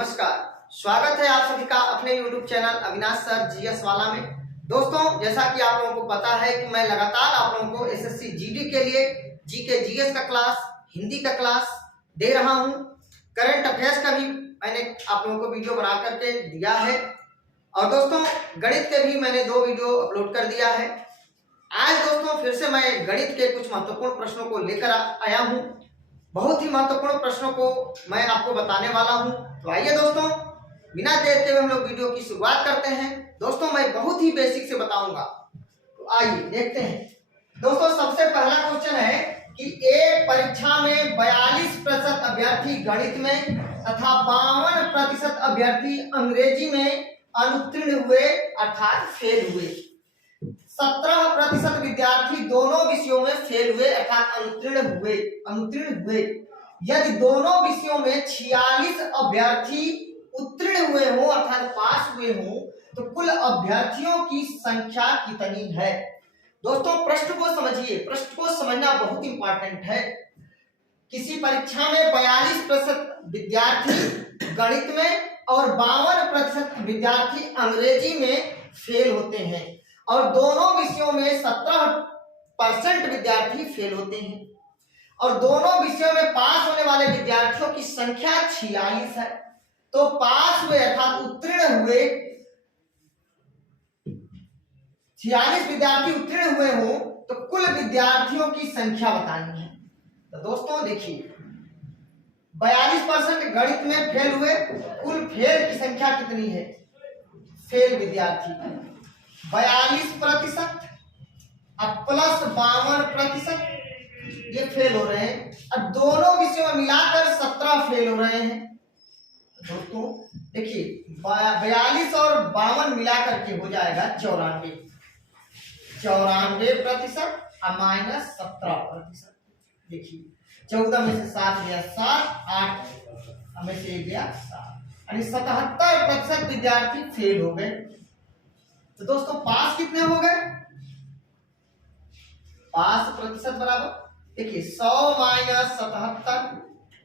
नमस्कार, स्वागत है आप सभी का अपने YouTube channel Avinash sir GS वाला में। दोस्तों, जैसा कि आप लोगों को पता है कि मैं लगातार आप लोगों को एसएससी जीडी के लिए जीके जीएस का क्लास, हिंदी का क्लास दे रहा हूं। करंट अफेयर्स का भी मैंने आप लोगों को वीडियो बना करके दिया है और दोस्तों गणित के भी मैंने 2 वीडियो अपलोड कर दिया है। आज दोस्तों फिर से मैं गणित के कुछ महत्वपूर्ण प्रश्नों को लेकर आया हूं। बहुत ही महत्वपूर्ण प्रश्नों को मैं आपको बताने वाला हूं। तो आइए दोस्तों, बिना देर के हम लोग वीडियो की शुरुआत करते हैं। दोस्तों मैं बहुत ही बेसिक से बताऊंगा, तो आइए देखते हैं। दोस्तों सबसे पहला क्वेश्चन है कि एक परीक्षा में 42% अभ्यर्थी गणित में तथा 52% अभ्यर्थी अंग्रेजी में अनुत्तीर्ण हुए अर्थात फेल हुए। 17% विद्यार्थी दोनों विषयों में फेल हुए अर्थात अनुत्तीर्ण हुए। यदि दोनों विषयों में 46 अभ्यर्थी उत्तीर्ण हुए हों अर्थात पास हुए हों तो कुल अभ्यर्थियों की संख्या कितनी है। दोस्तों प्रश्न को समझिए, प्रश्न को समझना बहुत इंपॉर्टेंट है। किसी परीक्षा में 42% विद्यार्थी गणित में और 52% विद्यार्थी अंग्रेजी में फेल होते हैं और दोनों विषयों में 17% विद्यार्थी फेल होते हैं और दोनों विषयों में पास होने वाले विद्यार्थियों की संख्या 46 है। तो पास हुए अर्थात उत्तीर्ण हुए 46 विद्यार्थी उत्तीर्ण हुए हों तो कुल विद्यार्थियों की संख्या बतानी है। तो दोस्तों देखिए, 42% गणित में फेल हुए, कुल फेल की संख्या कितनी है? फेल विद्यार्थी 42% अब प्लस 52% ये फेल हो रहे हैं और दोनों विषयों में मिलाकर 17 फेल हो रहे हैं। दोस्तों देखिए 42 और 52 मिलाकर के हो जाएगा 94% और माइनस 17%। देखिए 14 में से 7 गया 7, 8 में से 1 गया 7, यानी 77% विद्यार्थी फेल हो गए। तो दोस्तों पास कितने हो गए? पास प्रतिशत बराबर देखिए 100 माइनस 77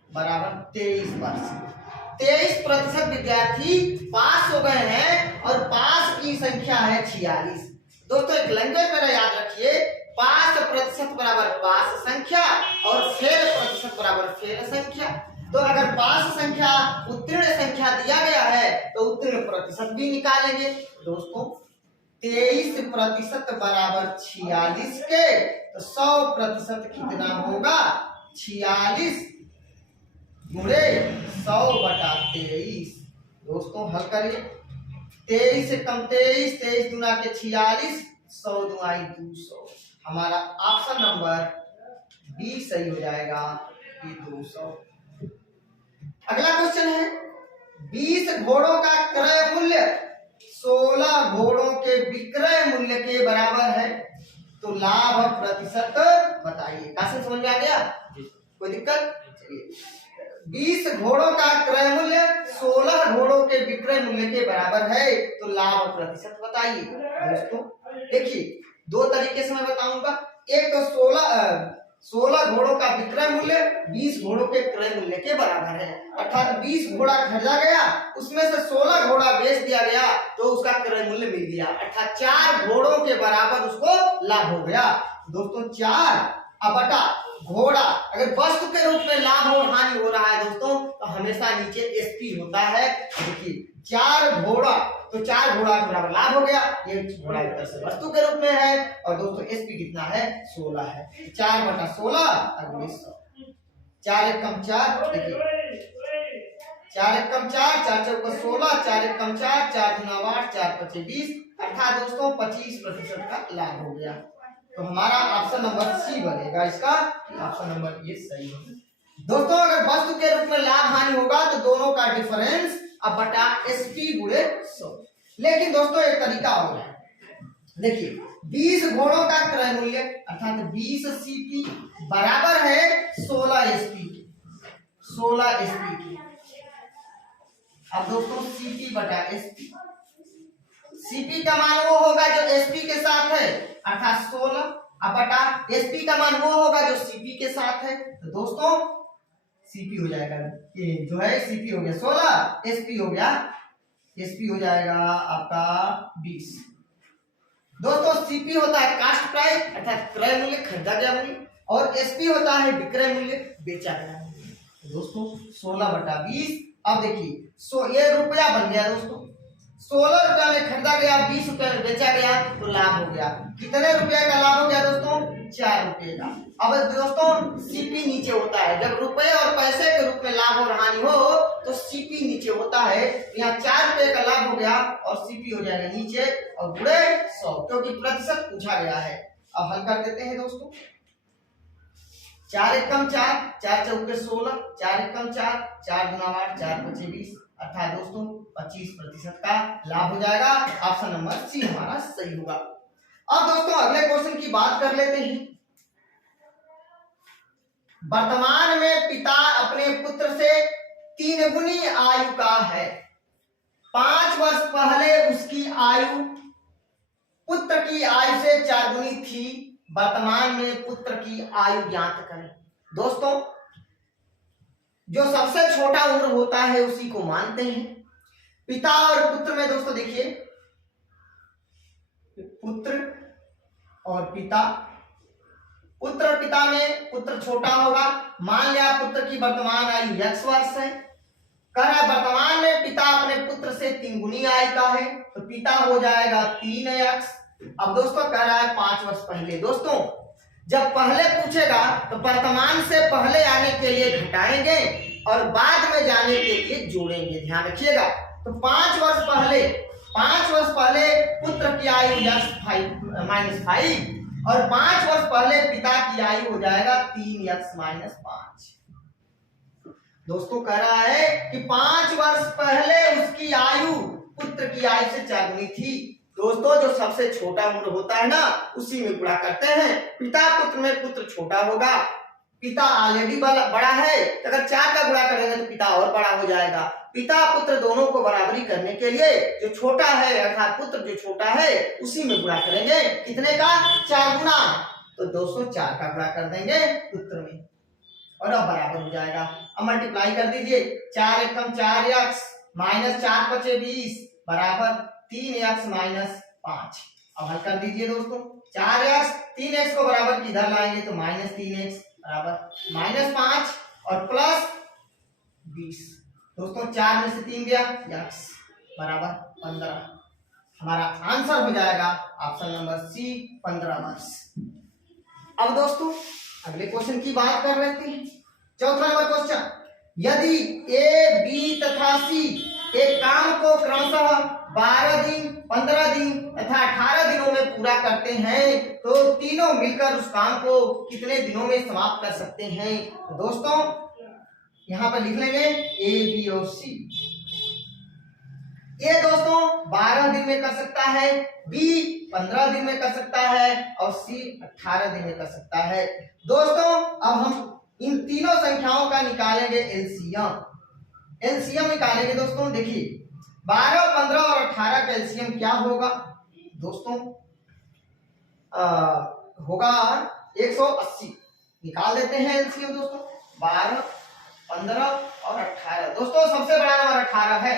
बराबर 23%। 23% विद्यार्थी पास हो गए हैं और पास की संख्या है 46। दोस्तों एक लैंग्वेज मेरा याद रखिए, पास प्रतिशत बराबर पास संख्या और फेल प्रतिशत बराबर फेल संख्या। तो अगर पास संख्या उत्तीर्ण संख्या दिया गया है तो उत्तीर्ण प्रतिशत भी निकालेंगे। दोस्तों 23% बराबर 46 के तो 100% कितना होगा? 46 गुणे 100/23। दोस्तों हल करिए, 23 से कम 23, 23 गुना के 46, 100 दुआई 200। हमारा ऑप्शन नंबर बी सही हो जाएगा, ये 200। अगला क्वेश्चन है 20 घोड़ों का क्रय मूल्य 16 घोड़ों के विक्रय मूल्य के बराबर है तो लाभ प्रतिशत बताइए। क्वेश्चन समझ में आ गया? कोई दिक्कत? चलिए 20 घोड़ों का क्रय मूल्य 16 घोड़ों के विक्रय मूल्य के बराबर है तो लाभ प्रतिशत बताइए। दोस्तों देखिए 2 तरीके से मैं बताऊंगा। एक तो 16 घोड़ों का विक्रय मूल्य 20 घोड़ों के क्रय मूल्य के बराबर है, अर्थात 20 घोड़ा खरीदा गया, उसमें से 16 घोड़ा बेच दिया गया तो उसका क्रय मूल्य मिल गया, अर्थात 4 घोड़ों के बराबर उसको लाभ हो गया। दोस्तों 4 बटा घोड़ा, अगर वस्तु के रूप में लाभ और हानि हो रहा है दोस्तों तो हमेशा नीचे एसपी होता है। देखिए 4 घोड़ा तो 4 घोड़ा के बराबर लाभ हो गया, ये घोड़ा एक तरह से वस्तु के रूप में है और दोस्तों एसपी कितना है? 16 है। 4/16 अगले 100। 4 एकम 4, देखिए 4 एकम 4, 4 चौका 16, 4 एकम 4, 4 गुना 8, 4 पचे 20, अर्थात दोस्तों 25% का लाभ हो गया। तो हमारा ऑप्शन नंबर सी बनेगा इसका, ऑप्शन नंबर ये सही होगा। दोस्तों अगर वस्तु के रूप में लाभ हानि होगा तो दोनों का डिफरेंस अब बटा एसपी गुणे 100। लेकिन दोस्तों एक तरीका और है, देखिए 20 घोड़ों का क्रय मूल्य अर्थात 20 सीपी बराबर है 16 एसपी की, 16 एसपी की। अब दोस्तों सीपी बटा एसपी, सीपी का मान वो होगा जो एसपी के साथ है अर्थात 16 बटा एसपी का मान वो होगा जो सीपी के साथ है। तो दोस्तों सीपी हो जाएगा, ये जो है सीपी हो गया 16, एसपी हो गया, एसपी हो जाएगा आपका 20। दोस्तों सीपी होता है कास्ट प्राइस अर्थात क्रय मूल्य, खरीदा गया मूल्य, और एसपी होता है विक्रय मूल्य, बेचा गया मूल्य। तो दोस्तों 16/20। अब देखिए ये रुपया बन गया दोस्तों, 16 रुपया में खरीदा गया, 20 रुपया में बेचा गया, तो लाभ हो गया। कितने रुपए का लाभ हो गया दोस्तों? 4 रुपए का। अब दोस्तों सीपी नीचे होता है, जब रुपए और पैसे के रूप में लाभ और हानि हो तो सीपी नीचे होता है। यहाँ 4 रुपए का लाभ हो गया और सीपी हो जाएगा नीचे और गुणे 100, क्योंकि प्रतिशत पूछा गया है। अब हल कर देते हैं दोस्तों। 4 एकम 4, 4 चौके 16, 4 एकम 4, 4 गुना 8, 4 पचे 20, अर्थात दोस्तों 25% का लाभ हो जाएगा। ऑप्शन नंबर सी हमारा सही होगा। अब दोस्तों अगले क्वेश्चन की बात कर लेते हैं। वर्तमान में पिता अपने पुत्र से 3 गुनी आयु का है। 5 वर्ष पहले उसकी आयु पुत्र की आयु से 4 गुनी थी। वर्तमान में पुत्र की आयु ज्ञात करें। दोस्तों जो सबसे छोटा उम्र होता है उसी को मानते हैं। पिता और पुत्र में दोस्तों देखिए, पुत्र और पिता, पुत्र और पिता में पुत्र छोटा होगा। मान लिया पुत्र की वर्तमान आयु x वर्ष है। कह रहा है वर्तमान में पिता अपने पुत्र से 3 गुनी आयु का है, तो पिता हो जाएगा 3x। अब दोस्तों कह रहा है 5 वर्ष पहले। दोस्तों जब पहले पूछेगा तो वर्तमान से पहले आने के लिए घटाएंगे और बाद में जाने के लिए जोड़ेंगे, ध्यान रखिएगा। तो 5 वर्ष पहले पुत्र की आयु -5 और 5 वर्ष पहले पिता की आयु हो जाएगा 3x - 5। दोस्तों कह रहा है कि 5 वर्ष पहले उसकी आयु पुत्र की आयु से 4 गुनी थी। दोस्तों जो सबसे छोटा उम्र होता है ना उसी में गुणा करते हैं। पिता पुत्र में पुत्र छोटा होगा, पिता ऑलरेडी बड़ा है, अगर 4 का गुणा करेंगे तो पिता और बड़ा हो जाएगा। पिता पुत्र दोनों को बराबरी करने के लिए जो छोटा है अर्थात पुत्र जो छोटा है उसी में गुणा करेंगे। कितने का? 4 गुना, तो 204 का गुणा कर देंगे पुत्र में और अब बराबर हो जाएगा। अब मल्टीप्लाई कर दीजिए। 4 एकम 4x - 4 पचे 20 बराबर 3x - 5। अब हल कर दीजिए दोस्तों। 4x 3x को बराबर किधर लाएंगे तो -3x बराबर -5 और प्लस 20। दोस्तों 4 में से 3 गया, x बराबर 15। हमारा आंसर हो जाएगा ऑप्शन नंबर सी 15 वर्ष। अब दोस्तों अगले क्वेश्चन की बात कर रहे थे। चौथा नंबर क्वेश्चन, यदि ए बी तथा सी एक काम को क्रमशः 12 दिन 15 दिन तथा 18 दिनों में पूरा करते हैं तो तीनों मिलकर उस काम को कितने दिनों में समाप्त कर सकते हैं? तो दोस्तों यहां पर लिख लेंगे ए बी और सी। ए दोस्तों 12 दिन में कर सकता है, बी 15 दिन में कर सकता है और सी 18 दिन में कर सकता है। दोस्तों अब हम इन तीनों संख्याओं का निकालेंगे एलसीएम निकालेंगे। दोस्तों देखिए 12, 15 और 18 का एलसीएम क्या होगा दोस्तों? होगा 180। निकाल देते हैं एलसीएम दोस्तों। 12, 15 और 18। दोस्तों सबसे बड़ा नंबर 18 है।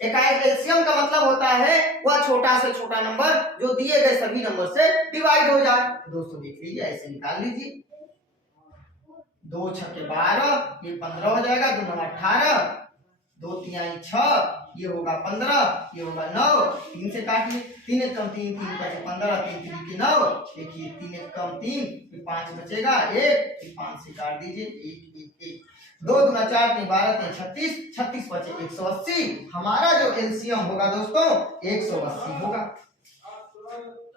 एकाएक एलसीएम का मतलब होता है वह छोटा से छोटा नंबर जो दिए गए सभी नंबर से डिवाइड हो जाए। दोस्तों देख लीजिए, ऐसे निकाल लीजिए। 2 छक्के 12, ये 15 हो जाएगा, 2 9 18, 2 3 6, ये होगा 15, ये होगा 9। 3 से काटिए, 3 एक कम 3, 3 बचे 15, 3 3 के 9। देखिए 3 एक कम 3, फिर 5 बचेगा 1, फिर 5 से काट दीजिए 1 1 1। 2 दूना 4, 3 12, 3 36, 36 बचे 180। हमारा जो एलसीएम होगा दोस्तों 180 होगा,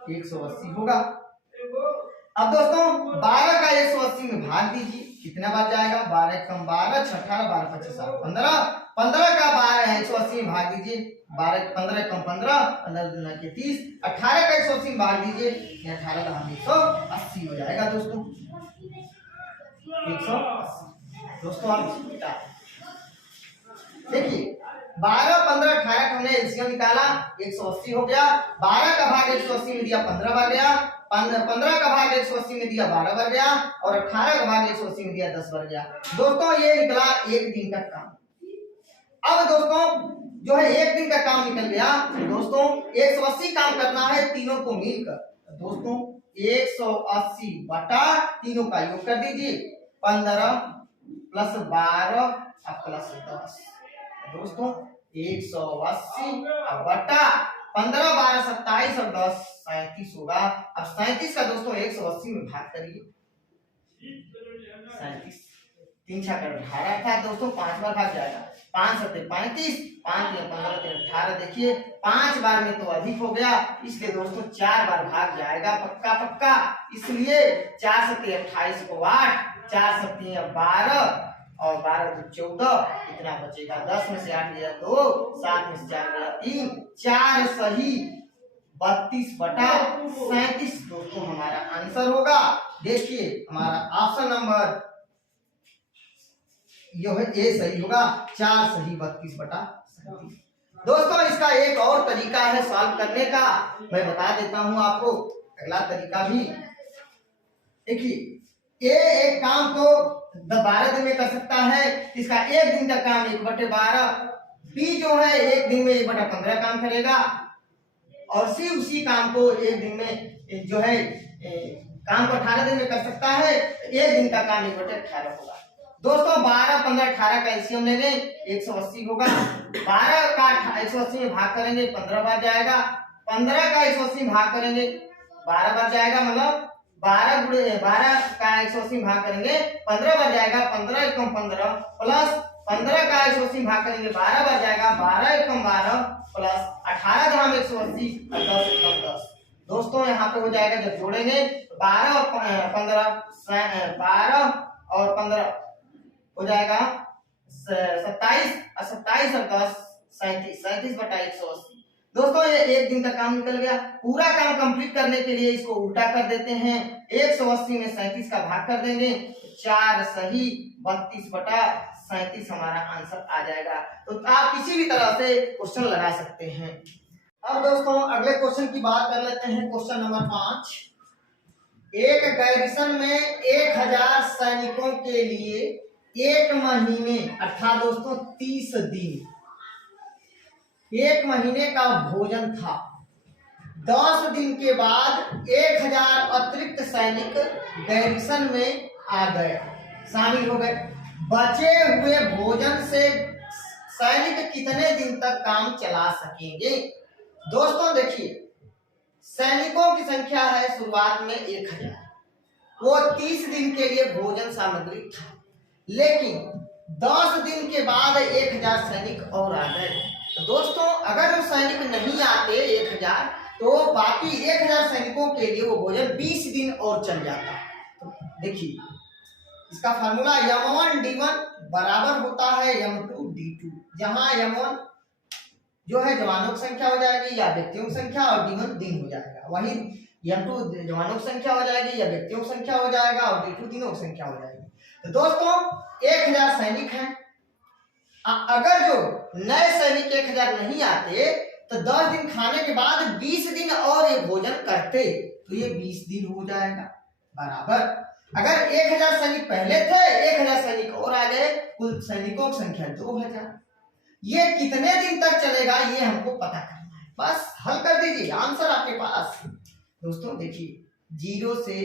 180 होगा। अब दोस्तों 12 का 180 में भाग दीजिए, कितना बच जाएगा? 12 कम 12, 18, 12 25 15। 15 का 12 है 180 में भाग दीजिए, 15 कम 15, 15 दूना के 30। 18 का 180 में भाग दीजिए, 18 का 180 हो जाएगा दोस्तों 180। दोस्तों आप देखिए 12, 15, 18 का हमने एलसीएम निकाला, 180 हो गया। 12 का भाग 180 में दिया 15 बार गया, 15 का भाग 180 में दिया 12 बन गया, और 18 का भाग 180 में दिया 10 बन गया। दोस्तों ये निकला एक दिन का काम। अब दोस्तों जो है एक दिन का काम निकल गया, दोस्तों 180 काम करना है तीनों को मिलकर। दोस्तों 180 बटा तीनों का योग कर दीजिए, 15 प्लस 12 और प्लस 10। दोस्तों 180 बटा 15 12 27 और 10 37 होगा। अब 37 का दोस्तों 180 में भाग करिए, 37 3 6 का 18 था दोस्तों, 5 बार भाग जाएगा, 5 7 35, 5 या 15 3 18। देखिए 5 बार में तो अधिक हो गया, इसलिए दोस्तों 4 बार भाग जाएगा पक्का पक्का। इसलिए 4 7 28 को 8, 4 7 12 और 12 2 14, कितना बचेगा? 10 में से 8 गया 2, 7 में से 4 गया 3, 4 सही 32 बटा 37 दोस्तों हमारा आंसर होगा। देखिए हमारा ऑप्शन नंबर ये सही होगा, 4 सही 32 बटा 37। दोस्तों इसका एक और तरीका है सॉल्व करने का, मैं बता देता हूं आपको अगला तरीका भी। देखिए ये एक काम तो 12 दिन में कर सकता है, इसका एक दिन का काम 1/12, बी जो है एक दिन में 1/15 काम करेगा, और सी उसी काम को एक दिन में जो है काम को 18 दिन में कर सकता है, एक दिन का काम 1/18 होगा। दोस्तों 12 15 18 का एलसीएम लेंगे 180 होगा, 12 का 180 में भाग करेंगे 15 बार जाएगा, 15 का 180 में भाग करेंगे 12 बार जाएगा, मतलब 12 का 180 भाग करेंगे 15 बार जाएगा, 15 एकम 15 प्लस 15 का 180 भाग करेंगे 12 बार जाएगा, 12 एकम 12 प्लस 18 धाम 180 और 10 एकम 10। दोस्तों यहाँ पे हो जाएगा जब जोड़ेंगे 12 और 15 12 और 15 हो जाएगा 27 और 27 और 10 37 बटा 180। दोस्तों ये एक दिन का काम निकल गया। पूरा काम कंप्लीट करने के लिए इसको उल्टा कर देते हैं, 180 में 37 का भाग कर देंगे, 4 सही 32 बटा 37 हमारा आंसर आ जाएगा। तो आप किसी भी तरह से क्वेश्चन लगा सकते हैं। अब दोस्तों अगले क्वेश्चन की बात कर लेते हैं, क्वेश्चन नंबर 5। एक गैरिसन में 1000 सैनिकों के लिए एक महीने अर्थात दोस्तों 30 दिन एक महीने का भोजन था। 10 दिन के बाद 1000 अतिरिक्त सैनिक गैरिसन में आ गए, शामिल हो गए। बचे हुए भोजन से सैनिक कितने दिन तक काम चला सकेंगे? दोस्तों देखिए सैनिकों की संख्या है शुरुआत में 1000, वो 30 दिन के लिए भोजन सामग्री था, लेकिन 10 दिन के बाद 1000 सैनिक और आ गए। तो दोस्तों अगर वो सैनिक नहीं आते 1000, तो बाकी 1000 सैनिकों के लिए वो भोजन 20 दिन और चल जाता। तो देखिए इसका फार्मूला m1 d1 बराबर होता है m2 d2, जहां m1 जो है जवानों की संख्या हो जाएगी या व्यक्तियों की संख्या, और d1 दिन हो जाएगा। वही m2 जवानों की संख्या हो जाएगी या व्यक्तियों की संख्या हो जाएगा, और d2 दिनों की संख्या हो जाएगी। तो दोस्तों 1000 सैनिक हैं, अगर जो नए सैनिक 1000 नहीं आते तो 10 दिन खाने के बाद 20 दिन और ये भोजन करते तो ये 20 दिन हो जाएगा बराबर। अगर 1000 सैनिक पहले थे, 1000 सैनिक और आ गए, कुल सैनिकों की संख्या 2000। ये कितने दिन तक चलेगा ये हमको पता करना है, बस हल कर दीजिए, आंसर आपके पास। दोस्तों देखिए 0 से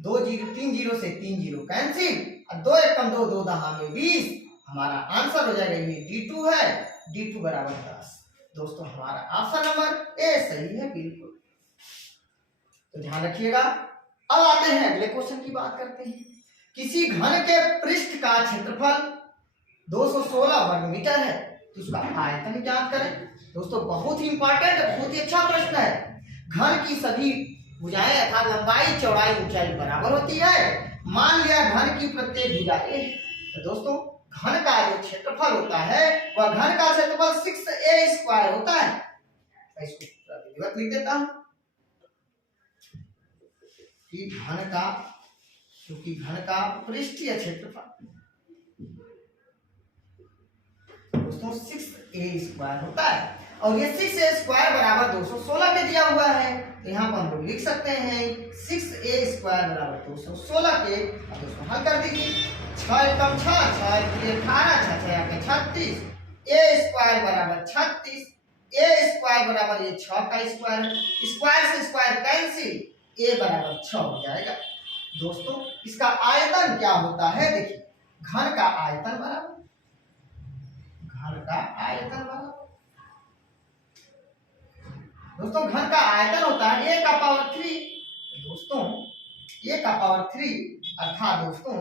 2 0 3 0 से 3 0 कैंसिल, 2 एकम 2 2 दहा में 20, हमारा आंसर हो जाएगा ये d2 है, d2 बराबर 10। दोस्तों हमारा ऑप्शन नंबर ए सही है बिल्कुल, तो ध्यान रखिएगा। अब आते हैं अगले क्वेश्चन की बात करते हैं। किसी घन के पृष्ठ का क्षेत्रफल 216 वर्ग मीटर है, तो उसका आयतन ज्ञात करें। दोस्तों बहुत ही इंपॉर्टेंट, बहुत ही अच्छा प्रश्न है। घन की सभी भुजाएं अर्थात लंबाई चौड़ाई ऊंचाई बराबर होती है। मान लिया घन की प्रत्येक भुजा ए, तो दोस्तों घन का जो क्षेत्रफल होता है वह घन का क्षेत्रफल 6a² होता है। इसको लिख देता हूं कि घन का, क्योंकि घन का पृष्ठीय क्षेत्रफल दोस्तों 6a² होता है, और ये 6a² बराबर 216 के दिया हुआ है। तो यहाँ पर हम लोग लिख सकते हैं 6a² बराबर 216 के। अब दोस्तों हल कर दीजिए, 6 एकम 6, 6 दूनी 18, 6 6 आके 36, a² बराबर 36, a² बराबर ये 6 का स्क्वायर, स्क्वायर से स्क्वायर कैंसिल, a बराबर 6 हो जाएगा। दोस्तों इसका आयतन क्या होता है, देखिए घन का आयतन बराबर दोस्तों घन का आयतन होता है a का पावर 3। दोस्तों a का पावर 3 अर्थात दोस्तों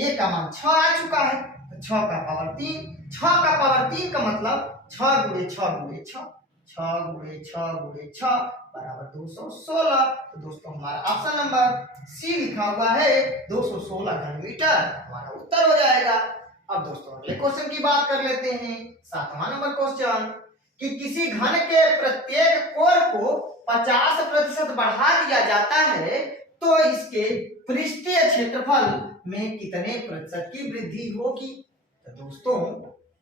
a का मान 6 आ चुका है, तो 6 का पावर 3, 6 का पावर 3 का मतलब 6 गुणे 6 गुणे 6, 6 गुणे 6 गुणे 6 बराबर 216। तो दोस्तों हमारा ऑप्शन नंबर सी लिखा हुआ है 216 घन मीटर हमारा उत्तर हो जाएगा। अब दोस्तों अगले क्वेश्चन की बात कर लेते हैं, 7वां नंबर क्वेश्चन कि किसी घन के प्रत्येक कोण को 50% बढ़ा दिया जाता है तो इसके पृष्ठीय क्षेत्रफल में कितने प्रतिशत की वृद्धि होगी। तो दोस्तों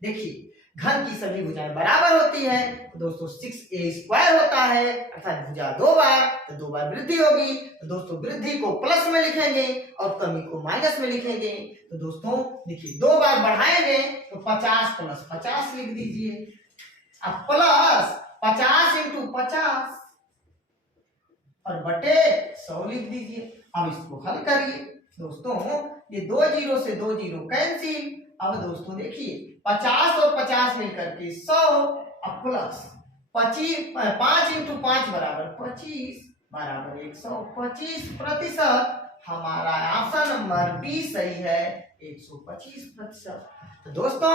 देखिए घन की सभी भुजाएं बराबर होती है, तो दोस्तों 6a² होता है अर्थात भुजा 2 बार, तो 2 बार वृद्धि होगी। तो दोस्तों वृद्धि को प्लस में लिखेंगे और कमी को माइनस में लिखेंगे। तो दोस्तों देखिए 2 बार बढ़ाएंगे तो 50 प्लस 50 लिख दीजिए, अब प्लस 50 इंटू 50 और बटे 100 लिख दीजिए। अब इसको हल करिए दोस्तों, ये 2 जीरो से 2 जीरो कैंसिल। अब दोस्तों देखिए 50 और 50 मिलकर के 100, अब प्लस 5 इंटू 5 बराबर 25 बराबर 125%। हमारा ऑप्शन नंबर बी सही है, 125%। तो दोस्तों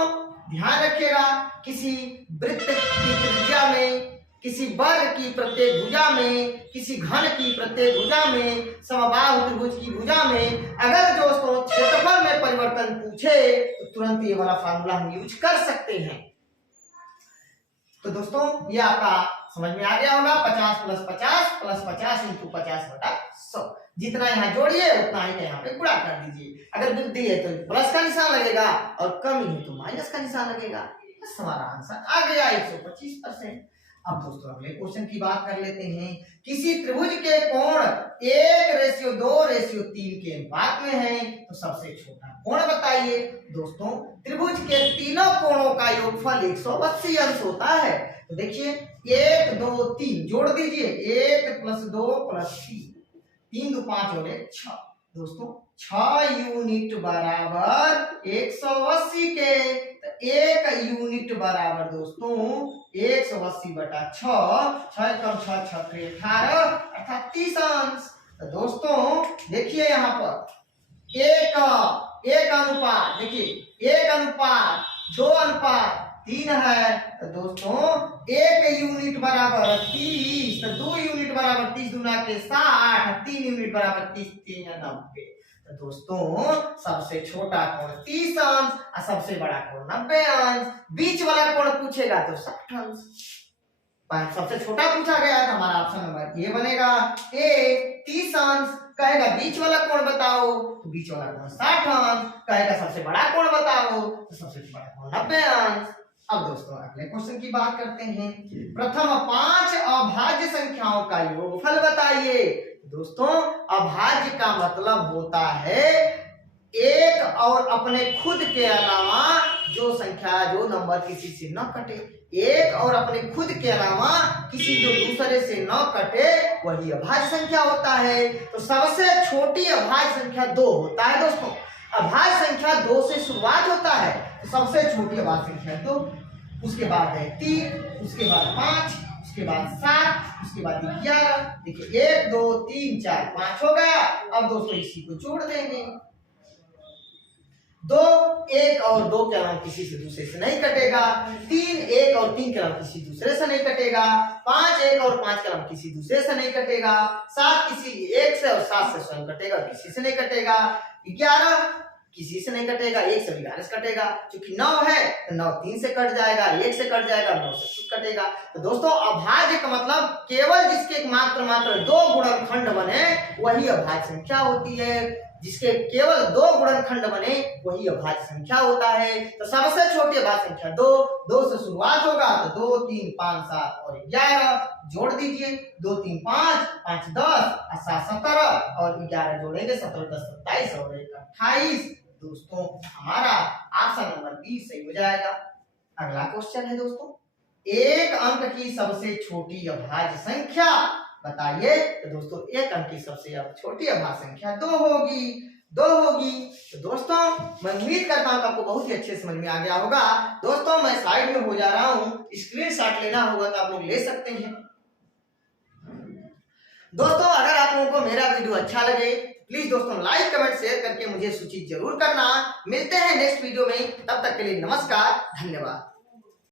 ध्यान रखिएगा, किसी वृत्त की त्रिज्या में, किसी वर्ग की प्रत्येक भुजा में, किसी घन की प्रत्येक भुजा में, समबाहु त्रिभुज की भुजा में अगर दोस्तों क्षेत्रफल में परिवर्तन पूछे तो तुरंत ये वाला फार्मूला हम यूज कर सकते हैं। तो दोस्तों ये आपका समझ में आ गया होगा, 50 प्लस 50 प्लस 50 इंटू 50 बटा 100, जितना यहाँ जोड़िए उतना ही यहाँ पे गुणा कर दीजिए। अगर वृद्धि है तो प्लस का निशान लगेगा और कमी है तो माइनस का निशान लगेगा। बस हमारा आंसर आ गया 125%। अब दोस्तों अगले क्वेश्चन की बात कर लेते हैं, किसी त्रिभुज के कोण 1:2:3 के अनुपात में है तो सबसे छोटा कोण बताइए। दोस्तों त्रिभुज के तीनों कोणों का योगफल 180 अंश होता है। तो देखिए 1 2 3 जोड़ दीजिए, 1 + 2 + 3, 3 2 5 और 1 6। दोस्तों 6 यूनिट बराबर 180 के, तो 1 यूनिट बराबर दोस्तों 180 बटा 6, 6 कम 6 6 18 अर्थात 30 अंश। तो दोस्तों देखिए यहाँ पर एक अनुपात, देखिए 1:2:3 है। तो दोस्तों 1 यूनिट बराबर 30, तो 2 यूनिट बराबर 30 दूना के 60, 3 यूनिट बराबर 30 3 90। तो दोस्तों सबसे छोटा कोण 30 अंश और सबसे बड़ा कोण 90 अंश। बीच वाला कोण पूछेगा तो 60 अंश। सबसे छोटा पूछा गया तो हमारा ऑप्शन नंबर ए बनेगा, ए 30 अंश। कहेगा बीच वाला कोण बताओ तो बीच वाला कोण 60 अंश। कहेगा सबसे बड़ा कोण बताओ तो सबसे बड़ा कोण 90 अंश। अब दोस्तों अगले क्वेश्चन की बात करते हैं, प्रथम 5 अभाज्य संख्याओं का योगफल बताइए। दोस्तों अभाज्य का मतलब होता है एक और अपने खुद के अलावा जो संख्या, जो नंबर किसी से न कटे, एक और अपने खुद के अलावा किसी जो दूसरे से न कटे वही अभाज्य संख्या होता है। तो सबसे छोटी अभाज्य संख्या 2 होता है। दोस्तों अभाज्य संख्या 2 से शुरुआत होता है, तो सबसे छोटी अभाज्य संख्या 2, उसके बाद है 3, उसके बाद 5, उसके बाद 7, उसके बाद 11। देखिए 1 2 3 4 5 हो गया। अब दोस्तों इसी को जोड़ देंगे, 2 1 और 2 के अलावा किसी से दूसरे से नहीं कटेगा, 3 1 और 3 के अलावा किसी दूसरे से नहीं कटेगा, 5 1 और 5 के अलावा किसी दूसरे से नहीं कटेगा, 7 किसी एक से और 7 से स्वयं कटेगा, किसी से नहीं कटेगा, 11 किसी से नहीं कटेगा, 1 से 11 से कटेगा। क्योंकि 9 है तो 9 3 से कट जाएगा, 1 से कट जाएगा, 9 से कुछ कटेगा। तो दोस्तों अभाज्य का मतलब केवल जिसके मात्र 2 गुणनखंड बने वही अभाज्य संख्या होती है। जिसके केवल 2 गुणनखंड बने वही अभाज्य संख्या होता है। तो सबसे छोटी अभाज्य संख्या 2, 2 से शुरुआत होगा तो 2 3 5 7 और 11 जोड़ दीजिए, 2 3 5 5 10 और 7 17 और 11 जोड़ेंगे 17 10 27 और 1 28। दोस्तों हमारा ऑप्शन नंबर बी सही हो जाएगा। अगला क्वेश्चन है दोस्तों, एक अंक की सबसे छोटी अभाज्य संख्या बताइए। तो दोस्तों एक अंक की सबसे छोटी अभाज्य संख्या 2 होगी। तो दोस्तों मैं उम्मीद करता हूं कि आपको बहुत ही अच्छे समझ में आ गया होगा। दोस्तों मैं साइड में हो जा रहा हूं, स्क्रीनशॉट लेना होगा तो आप लोग ले सकते हैं। दोस्तों अगर आप लोगों को मेरा वीडियो अच्छा लगे प्लीज दोस्तों लाइक कमेंट शेयर करके मुझे सूचित जरूर करना। मिलते हैं नेक्स्ट वीडियो में, तब तक के लिए नमस्कार, धन्यवाद।